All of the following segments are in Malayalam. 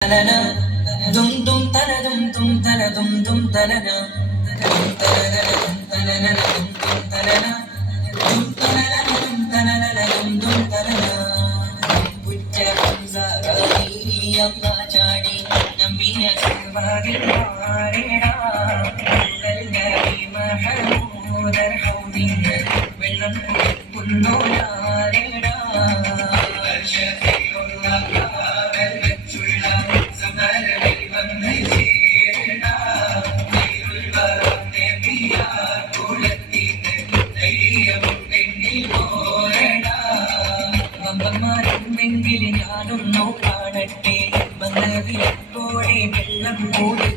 தும் தும் தனதும் தும் தனதும் தும் தனன தும் வெள்ளம் புல்லோட വമ്പന്മാരുണ്ടെങ്കിൽ ഞാനൊന്നു കാണട്ടെ. വന്നതിലെപ്പോഴേ വെള്ളം കൂടിച്ചാട്ടെ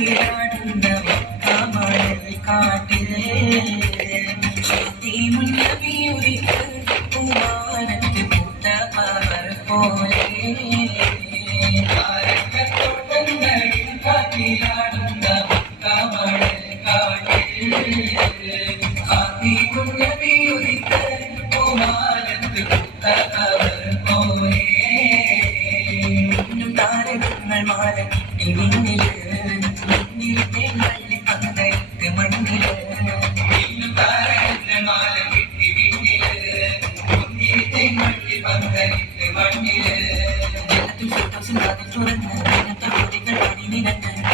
കാട്ടിലാടുന്ന കാമഴൽ കാട്ടിലേ പൂവാനത്ത് പൂത്ത അവർ പോലെ കാട്ടിലാടുന്ന കാമഴൽ കാട്ടിൽ ആദി കുഞ്ഞവിയുരിക്ക് പൂവാനത്ത് പൂത്ത അവർ പോലെ താരകങ്ങൾ മാല പന്തയത്ത് മണ്ണിൽ ജനത്തിൽ ഫോട്ടോസിൽ അതിൽ തുറന്ന് ദിനത്തെ കൊതികൾ പണി നിരന്ന്